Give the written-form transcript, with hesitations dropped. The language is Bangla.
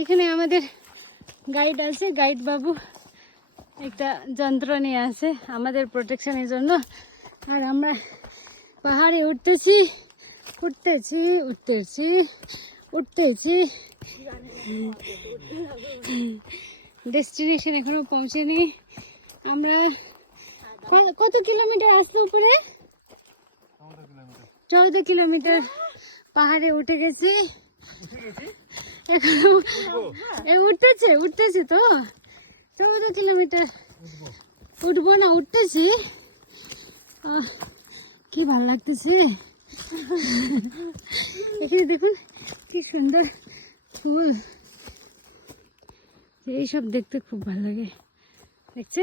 এখানে আমাদের গাইড আছে, গাইড বাবু একটা যন্ত্র নিয়ে আছে আমাদের প্রোটেকশনের জন্য। আর আমরা পাহাড়ে উঠতেছি উঠতেছি উঠতেছি উঠতেছি। ডেস্টিনেশন এখনো পৌঁছেনি। আমরা কত কিলোমিটার আসলো উপরে? 14 কিলোমিটার পাহাড়ে উঠে গেছি। উঠতেছে তো 14 কিলোমিটার। উঠবো না, উঠতেছি। কি ভালো লাগতেছে। এখানে দেখুন কি সুন্দর ফুল, এইসব দেখতে খুব ভালো লাগে। দেখছে।